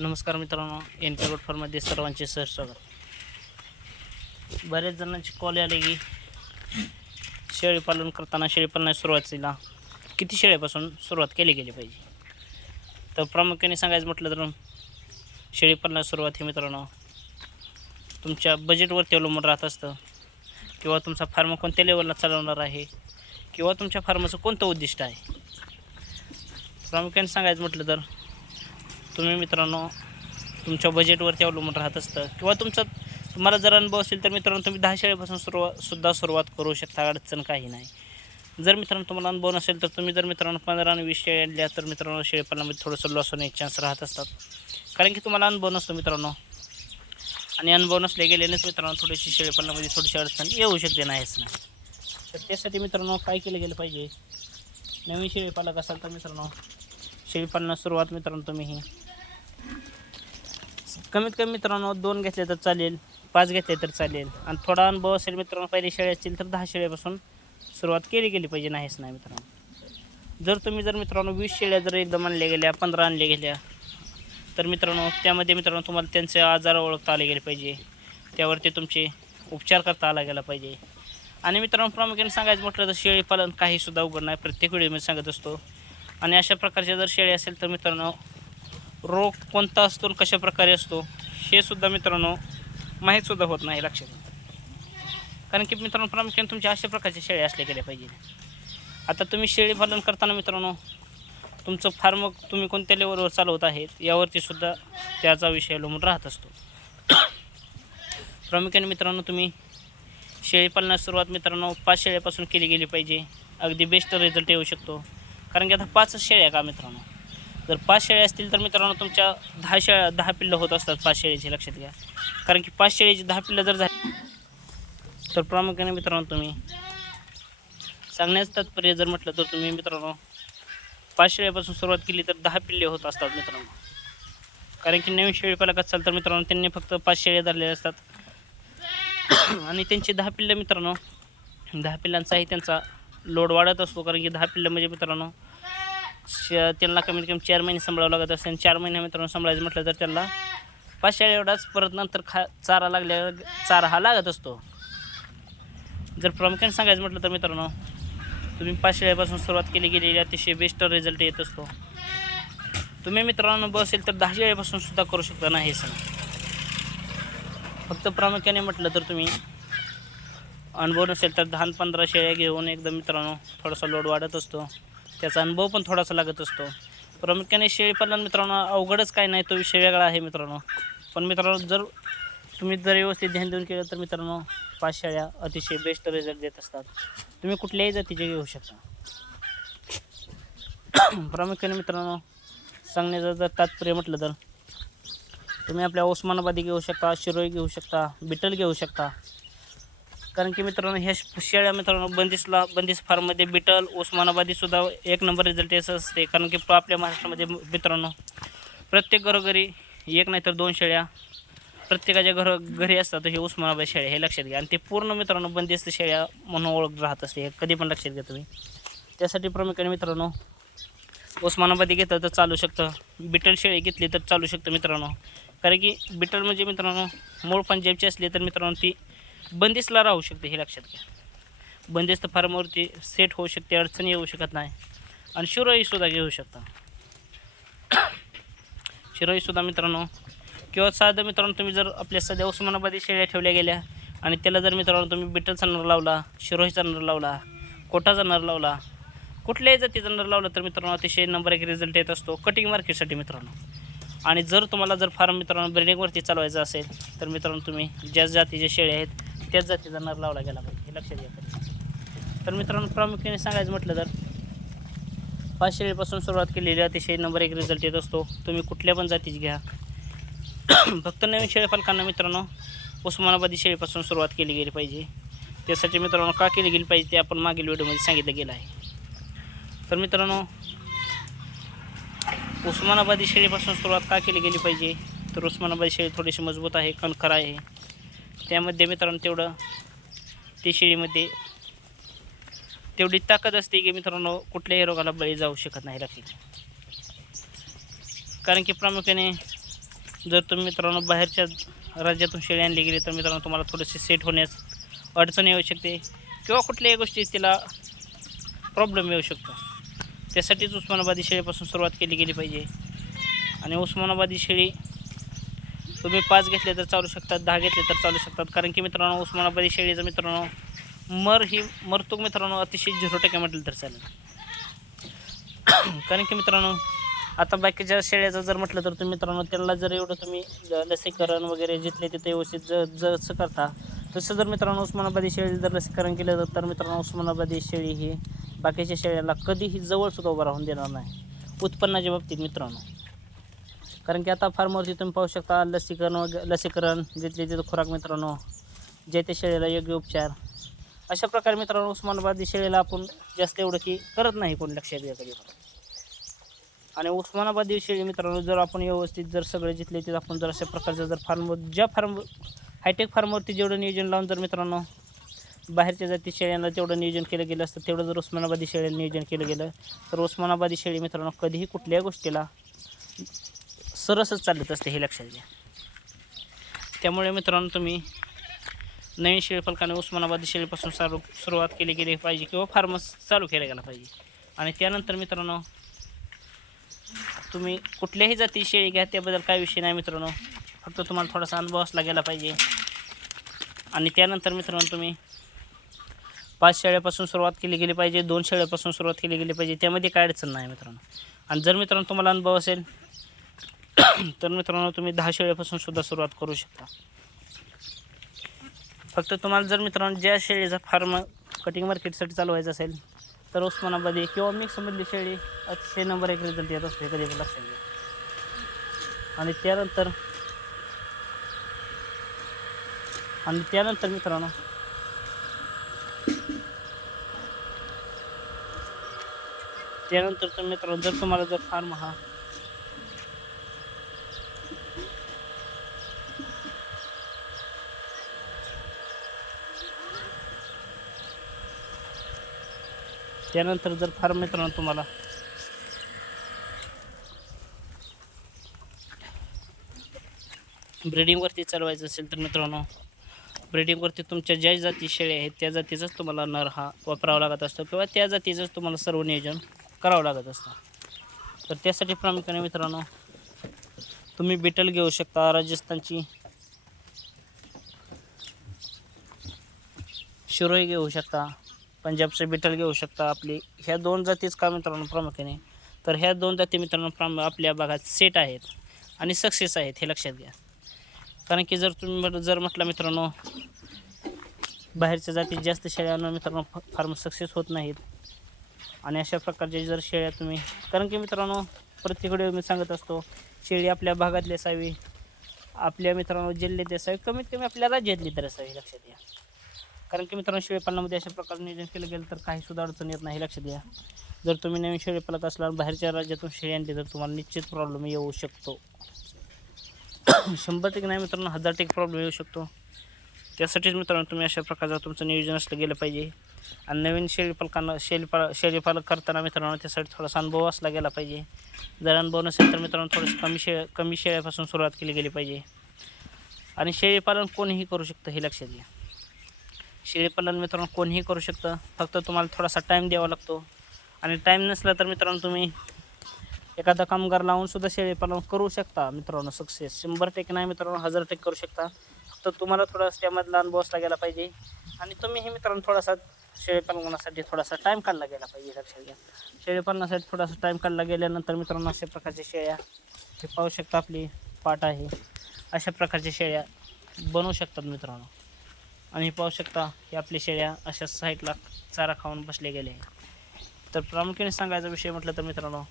नमस्कार मित्रांनो, N P गोट फार्ममध्ये सर्वांचे स्वागत. बरेच जणांची कॉल आले की शेळीपालन करताना शेळीपालनाच्या सुरुवातीला किती शेळ्यापासून सुरुवात केली गेली पाहिजे. तर प्रामुख्याने सांगायचं म्हटलं तर शेळीपालनाची सुरुवात ही मित्रांनो तुमच्या बजेटवरती अवलंबून राहत असतं, किंवा तुमचा फार्म कोणत्या लेवलला चालवणार आहे, किंवा तुमच्या फार्मचं कोणतं उद्दिष्ट आहे. प्रामुख्याने सांगायचं म्हटलं तर तुम्ही मित्रांनो तुमच्या बजेटवरती अवलंबून राहत असतं, किंवा तुम्हाला जर अनुभव असेल तर मित्रांनो तुम्ही 10 शेळ्यापासून सुरुवात करू शकता. अडचण काही नाही. जर मित्रांनो तुम्हाला अनुभव नसेल तर तुम्ही जर मित्रांनो 15 आणि 20 शेळ्या आणल्या तर मित्रांनो शेळीपालनामध्ये थोडंसं लॉस होण्याचे चान्स राहत असतात, कारण की तुम्हाला अनुभव नसतो मित्रांनो. आणि अनुभव नसले गेल्यानेच मित्रांनो थोडीशी शेळीपालनामध्ये थोडीशी अडचण येऊ शकते, नाहीच नाही. तर त्यासाठी मित्रांनो काय केलं गेलं पाहिजे. नवीन शेळीपालक असाल तर मित्रांनो शेळीपालनास सुरुवात मित्रांनो तुम्ही कमीत कमी मित्रांनो 2 घेतले तर चालेल, 5 घेतले तर चालेल. आणि थोडा अनुभव असेल मित्रांनो, पहिली शेळ्या असतील तर 10 शेळ्यापासून सुरुवात केली गेली पाहिजे, नाहीच नाही मित्रांनो. जर मित्रांनो 20 शेळ्या जर एकदम आणल्या गेल्या, 15 आणल्या गेल्या तर मित्रांनो त्यामध्ये मित्रांनो तुम्हाला त्यांचे आजार ओळखता आले गेले पाहिजे, त्यावरती तुमचे उपचार करता आला गेला पाहिजे. आणि मित्रांनो प्रामुख्याने सांगायचं म्हटलं तर शेळीपालन काहीसुद्धा अवघड नाही, प्रत्येक वेळी मी सांगत असतो. आणि अशा प्रकारच्या जर शेळ्या असेल तर मित्रांनो रोग कोणता असतो आणि कशा प्रकारे असतो हे सुद्धा मित्रांनो माहीतसुद्धा होत नाही, लक्षात. कारण की मित्रांनो प्रामुख्याने तुमच्या अशा प्रकारच्या शेळ्या असल्या गेल्या पाहिजे. आता तुम्ही शेळीपालन करताना मित्रांनो तुमचं फार्म तुम्ही कोणत्या लेवलवर चालवत आहेत यावरती सुद्धा त्याचा विषय अवलंबून राहत असतो. प्रामुख्याने मित्रांनो तुम्ही शेळीपालनास सुरुवात मित्रांनो 5 शेळ्यापासून केली गेली पाहिजे. अगदी बेस्ट रिझल्ट येऊ शकतो. कारण की आता 5 शेळ्या का मित्रांनो, जर 5 शेळ्या असतील तर मित्रांनो तुमच्या 10 पिल्लं होत असतात 5 शेळ्याची, लक्षात घ्या. कारण की 5 शेळ्याची 10 पिल्लं जर झाली तर प्रामुख्याने मित्रांनो तुम्ही सांगण्याचं तात्पर्य जर म्हटलं तर तुम्ही मित्रांनो 5 शेळ्यापासून सुरुवात केली तर 10 पिल्ले होत असतात मित्रांनो. कारण की नवीन शेळीपालक असाल तर मित्रांनो त्यांनी फक्त 5 शेळ्या धरलेल्या असतात आणि त्यांची 10 पिल्लं मित्रांनो 10 पिल्लांचाही त्यांचा लोड वाढत असतो. कारण की 10 पिल्लं म्हणजे मित्रांनो त्यांना कमीत कमी 4 महिने सांभाळावं लागत असते. आणि 4 महिने मित्रांनो सांभाळायचं म्हटलं तर त्यांना 5 शेळ्या एवढाच परत नंतर चारा हा लागत असतो. जर प्रामुख्याने सांगायचं म्हटलं तर मित्रांनो तुम्ही 5 शेळ्यापासून सुरुवात केली गेलेली अतिशय बेस्ट रिझल्ट येत असतो. तुम्ही मित्रांनो अनुभव असेल तर 10 शेळ्यापासून सुद्धा करू शकता, नाही हेच नाही. फक्त प्रामुख्याने म्हटलं तर तुम्ही अनुभव नसेल तर 10-15 शेळ्या घेऊन एकदम मित्रांनो थोडासा लोड वाढत असतो, त्याचा अनुभव पण थोडासा लागत असतो. प्रामुख्याने शेळीपालन मित्रांनो अवघडच काय नाही, तो विषय वेगळा आहे मित्रांनो. पण मित्रांनो जर तुम्ही व्यवस्थित ध्यान देऊन केलं तर मित्रांनो 5 शेळ्या अतिशय बेस्ट रिझल्ट देत असतात. तुम्ही कुठल्याही जातीचे घेऊ शकता. प्रामुख्याने मित्रांनो सांगण्याचं जर तात्पर्य म्हटलं तर तुम्ही आपल्या उस्मानाबादी घेऊ शकता, शिरोई घेऊ शकता, बिटल घेऊ शकता. कारण की मित्रांनो ह्या शेळ्या मित्रांनो बंदिस्त फार्ममध्ये बिटल, उस्मानाबादीसुद्धा एक नंबर रिझल्ट याचं असते. कारण की आपल्या महाराष्ट्रामध्ये मित्रांनो प्रत्येक घरोघरी 1 नाही तर 2 शेळ्या प्रत्येकाच्या घरी असतात हे उस्मानाबादी शेळ्या, हे लक्षात घ्या. आणि ते पूर्ण मित्रांनो बंदिस्त शेळ्या म्हणून ओळख राहत असते, हे कधी पण लक्षात घ्या तुम्ही. त्यासाठी प्रामुख्याने मित्रांनो उस्मानाबादी घेतलं तर चालू शकतं, बिटल शेळी घेतली तर चालू शकतं मित्रांनो. कारण की बिटल म्हणजे मित्रांनो मूळ पंजाबची असली तर मित्रांनो ती बंदिस्तला राहू शकते, हे लक्षात घ्या. बंदिस्त फार्मवरती सेट होऊ शकते, अडचणी येऊ शकत नाही. आणि शिरोईसुद्धा घेऊ शकता. शिरोईसुद्धा मित्रांनो किंवा साधं मित्रांनो तुम्ही जर आपल्या सध्या उस्मानाबादी शेळ्या ठेवल्या गेल्या आणि त्याला जर मित्रांनो तुम्ही बिटलचा नर लावला, शिरोईचा नर लावला, कोटाचा नर लावला, कुठल्याही जातीचा नर लावला तर मित्रांनो अतिशय नंबर 1 रिझल्ट येत असतो कटिंग मार्केटसाठी मित्रांनो. आणि जर तुम्हाला फार्म मित्रांनो ब्रिडिंगवरती चालवायचं असेल तर मित्रांनो तुम्ही ज्या जातीचे शेळ्या आहेत त्याच जातीचा नर लावला गेला पाहिजे, हे लक्षात घ्या. तर मित्रांनो प्रामुख्याने सांगायचं म्हटलं तर 5 शेळीपासून सुरुवात केलेली अतिशय नंबर 1 रिझल्ट येत असतो. तुम्ही कुठल्या पण जातीची घ्या. फक्त नवीन शेळीपालकांना मित्रांनो उस्मानाबादी शेळीपासून सुरुवात केली गेली पाहिजे. त्यासाठी मित्रांनो का केली गेली पाहिजे ते आपण मागील व्हिडिओमध्ये सांगितलं गेलं आहे. तर मित्रांनो उस्मानाबादी शेळीपासून सुरुवात का केली गेली पाहिजे तर उस्मानाबादी शेळी थोडीशी मजबूत आहे, कणखर आहे. त्यामध्ये मित्रांनो त्या शेळीमध्ये तेवढी ताकद असते की मित्रांनो कुठल्याही रोगाला बळी जाऊ शकत नाही, लक्षात. कारण की प्रामुख्याने जर तुम्ही मित्रांनो बाहेरच्या राज्यातून शेळी आणली गेली तर मित्रांनो तुम्हाला थोडेसे सेट होण्यास अडचण येऊ शकते किंवा कुठल्याही गोष्टी तिला प्रॉब्लेम येऊ शकतो. त्यासाठीच उस्मानाबादी शेळीपासून सुरुवात केली गेली पाहिजे. आणि उस्मानाबादी शेळी तुम्ही 5 घेतले तर चालू शकतात, 10 घेतले तर चालू शकतात. कारण की मित्रांनो उस्मानाबादी शेळीचं मित्रांनो मरतूक मित्रांनो अतिशय 0% म्हटलं तर चालेल. कारण की मित्रांनो आता बाकीच्या शेळ्याचं जर म्हटलं तर तुम्ही मित्रांनो त्यांना जर एवढं तुम्ही लसीकरण वगैरे जिथले तिथे व्यवस्थित जसं करता तसं जर मित्रांनो उस्मानाबादी शेळी जर लसीकरण केलं तर मित्रांनो उस्मानाबादी शेळी ही बाकीच्या शेळ्याला कधीही जवळसुद्धा उभं राहून देणार नाही उत्पन्नाच्या बाबतीत मित्रांनो. कारण की आता फार्मवरती तुम्ही पाहू शकता लसीकरण जिथले तिथं खुराक मित्रांनो, जे त्या शेळीला योग्य उपचार, अशा प्रकारे मित्रांनो उस्मानाबादी शेळीला आपण जास्त एवढं की करत नाही कोणी लक्षात घ्या कधी. आणि उस्मानाबादी शेळी मित्रांनो जर आपण व्यवस्थित जर सगळे जिथले तिथं आपण जर अशा प्रकारचं जर हायटेक फार्मवरती जेवढं नियोजन लावून जर मित्रांनो बाहेरच्या जाती शेळ्यांना तेवढं नियोजन केलं गेलं असतं तेवढं जर उस्मानाबादी शेळीला नियोजन केलं गेलं तर उस्मानाबादी शेळी मित्रांनो कधीही कुठल्याही गोष्टीला सरसच चालत असते हे लक्षात घ्या. त्यामुळे मित्रांनो तुम्ही नवीन शेळीपालकाने उस्मानाबादी शेळीपासून सुरुवात केली गेली पाहिजे किंवा फार्मस चालू केला गेला पाहिजे. आणि त्यानंतर मित्रांनो तुम्ही कुठल्याही जाती शेळी घ्या त्याबद्दल काही विषय नाही मित्रांनो, फक्त तुम्हाला थोडासा अनुभव असला गेला पाहिजे. आणि त्यानंतर मित्रांनो तुम्ही 5 शेळ्यापासून सुरुवात केली गेली पाहिजे, 2 शेळ्यापासून सुरुवात केली गेली पाहिजे, त्यामध्ये काय अडचण नाही मित्रांनो. आणि जर मित्रांनो तुम्हाला अनुभव असेल तर मित्रांनो तुम्ही 10 शेळ्यापासून सुद्धा सुरुवात करू शकता. फक्त तुम्हाला जर मित्रांनो ज्या शेळीचा फार्म कटिंग मार्केटसाठी चालवायचं असेल तर उस्मानाबादी किंवा मिक्समधली शेळी अतिशय नंबर 1 रिझल्ट येत असते कधी पण लक्षात घ्या. आणि त्यानंतर मित्रांनो तर मित्रांनो जर तुम्हाला जर फार्म हा त्यानंतर जर फार्म मित्रांनो तुम्हाला ब्रीडिंगवरती चालवायचं असेल तर मित्रांनो ब्रीडिंगवरती तुमच्या ज्या जाती शेळ्या आहेत त्या जातीचाच तुम्हाला नर हा वापरावा लागत असतो किंवा त्या जातीचंच तुम्हाला सर्व नियोजन करावं लागत असतं. तर त्यासाठी प्रामुख्याने मित्रांनो तुम्ही बिटल घेऊ शकता, राजस्थानची शिरोई घेऊ शकता, पंजाबचं बिटल घेऊ शकता. आपली ह्या 2 जातीच का मित्रांनो प्रामुख्याने, तर ह्या 2 जाती मित्रांनो आपल्या भागात सेट आहेत आणि सक्सेस आहेत हे लक्षात घ्या. कारण की जर तुम्ही जर म्हटलं मित्रांनो बाहेरच्या जातीत जास्त शेळ्यांना मित्रांनो फार्म सक्सेस होत नाहीत. आणि अशा प्रकारचे जर शेळ्या तुम्ही, कारण की मित्रांनो प्रत्येक वेळी मी सांगत असतो शेळी आपल्या भागातली असावी, आपल्या मित्रांनो जिल्ह्यातली असावी, कमीत कमी आपल्या राज्यातली तर असावी लक्षात घ्या. कारण की मित्रांनो शेळीपालनामध्ये अशा प्रकारे नियोजन केलं गेलं तर काहीसुद्धा अडचण येत नाही लक्षात घ्या. जर तुम्ही नवीन शेळीपालक असला बाहेरच्या राज्यातून शेळी आणली तर तुम्हाला निश्चित प्रॉब्लेम येऊ शकतो. 100% नाही मित्रांनो 1000% प्रॉब्लेम येऊ शकतो. त्यासाठीच मित्रांनो तुम्ही अशा प्रकारचं तुमचं नियोजन असलं गेलं पाहिजे. आणि नवीन शेळीपालक करताना मित्रांनो त्यासाठी थोडासा अनुभव असला गेला पाहिजे. जर अनुभव नसेल तर मित्रांनो थोडंसं कमी शेळ्यापासून सुरुवात केली गेली पाहिजे. आणि शेळीपालन कोणीही करू शकतं हे लक्षात घ्या. शेळीपालन मित्रांनो कोणीही करू शकतं, फक्त तुम्हाला थोडासा टाईम द्यावा लागतो. आणि टाईम नसला तर मित्रांनो तुम्ही एखादा कामगार लावून सुद्धा शेळीपालन करू शकता मित्रांनो. सक्सेस 100% नाही मित्रांनो 1000% करू शकता. फक्त तुम्हाला थोडासा त्यामधला अनुभव असला गेला पाहिजे. आणि तुम्हीही मित्रांनो थोडासा शेळीपालनासाठी थोडासा टाईम काढला गेला पाहिजे लक्षात घ्या. शेळीपालनासाठी थोडासा टाईम काढला गेल्यानंतर मित्रांनो अशा प्रकारच्या शेळ्या हे पाहू शकता आपली पाट आहे, अशा प्रकारच्या शेळ्या बनवू शकतात मित्रांनो. आणि पाहू शकता की आपल्या शेळ्या अशा साईडला चारा खाऊन बसले गेले. तर प्रामुख्याने सांगायचा विषय म्हटलं तर मित्रांनो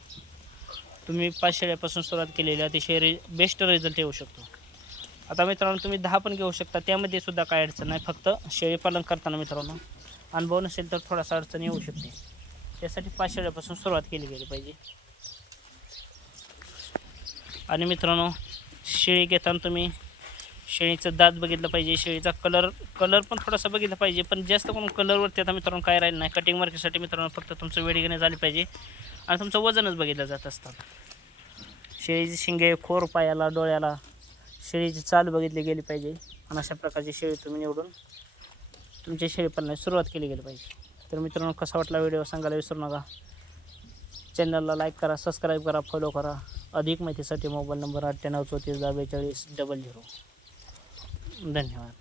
तुम्ही 5 शेळ्यापासून सुरुवात केलेली अतिशय बेस्ट रिझल्ट येऊ शकतो. आता मित्रांनो तुम्ही 10 पण घेऊ शकता, त्यामध्ये सुद्धा काय अडचण नाही. फक्त शेळीपालन करताना मित्रांनो अनुभव नसेल तर थोडासा अडचण येऊ शकते. त्यासाठी 5 शेळ्यापासून सुरुवात केली गेली पाहिजे. आणि मित्रांनो शेळी घेताना तुम्ही शेळीचं दात बघितलं पाहिजे, शेळीचा कलर पण थोडासा बघितला पाहिजे. पण जास्त करून कलरवरती आता मित्रांनो काय राहिलं नाही. कटिंग मार्केटसाठी मित्रांनो फक्त तुमचं वेळ घेणे झाली पाहिजे आणि तुमचं वजनच बघितलं जात असतं. शेळीची शिंगे खोर पायाला डोळ्याला शेळीची चाल बघितली गेली पाहिजे आणि अशा प्रकारची शेळी तुम्ही निवडून तुमच्या शेळीपालनाची सुरुवात केली गेली पाहिजे. तर मित्रांनो, कसा वाटला व्हिडिओ सांगायला विसरू नका. चॅनलला लाईक करा, सबस्क्राईब करा, फॉलो करा. अधिक माहितीसाठी मोबाईल नंबर 98 34 42 00. धन्यवाद.